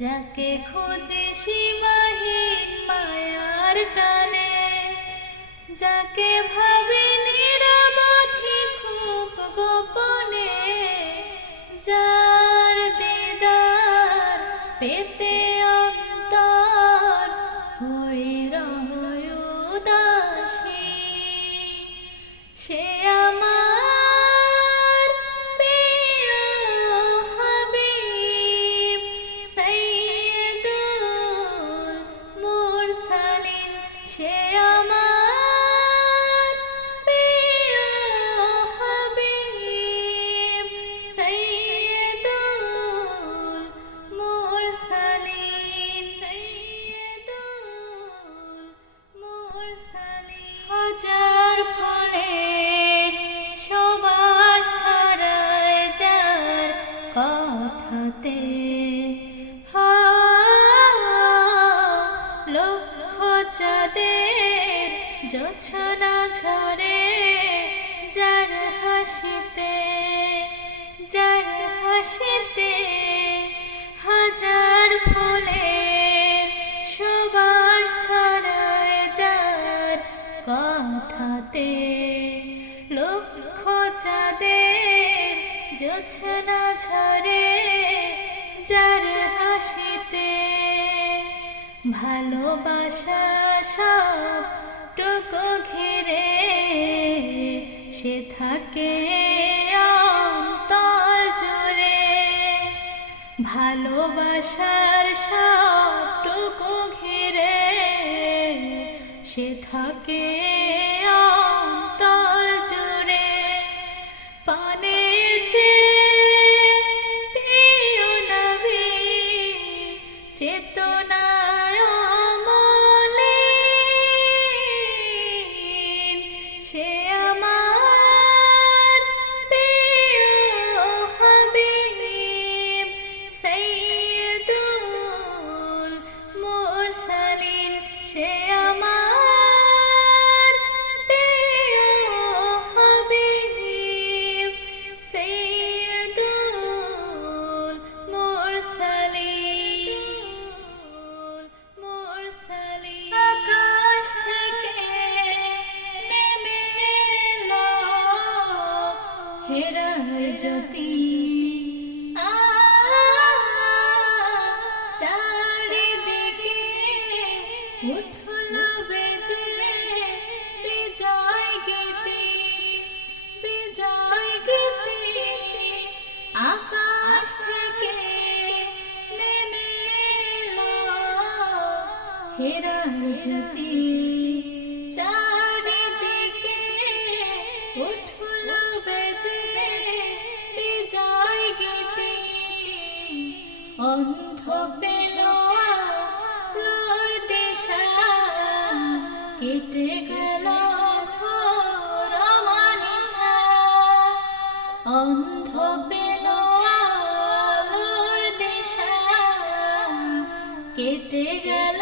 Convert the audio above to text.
যাকে খুঁজে সীমাহীন মায়ার টানে, যাকে ভাবে নিরবধি খুব গোপনে, যার দিদার পেতে অন্তর হই রয় উদাসী, সে আমার প্রিয় হাবিব সাইয়্যিদুল মুরসালিন, সে আমার প্রিয় হাবিব সাইয়্যিদুল মুরসালিন, সাইয়্যিদুল মুরসালিন। হাজার ফুলের সুবাস ছড়ায় যার কথাতে, লক্ষ চাঁদের জোছনা ঝরে যার হাসিতে, যার হাসিতে। হাজার ফুলের সুবাস ছড়ায় যার কথাতে, লক্ষ চাঁদের জোছনা ঝরে যার হাসিতে। ভালোবাসা সবটুকু ঘিরে সে থাকে অন্তর জুড়ে, ভালোবাসার সবটুকু ঘিরে সে থাকে অন্তর জুড়ে। পানের চেয়ে প্রিয় নবী চেতনায় অমলিন, সে আমার প্রিয় হাবিব সাইয়্যিদুল মুরসালিন, সে আমার প্রিয় হাবিব সাইয়্যিদুল মুরসালিন। আকাশ থেকে নেমে এলো হেরার জ্যোতি, চারিদিকে উঠল বেজে বিজয় গীতি, বিজয় গীতি। আকাশ থেকে নেমে এলো হেরার জ্যোতি, চারিদিকে উঠল বেজে বিজয় গীতি। অন্ধ পেল আলোর দিশা, কেটে গেল ঘোর মানিশা। অন্ধ পেল আলোর দিশা, কেটে গেল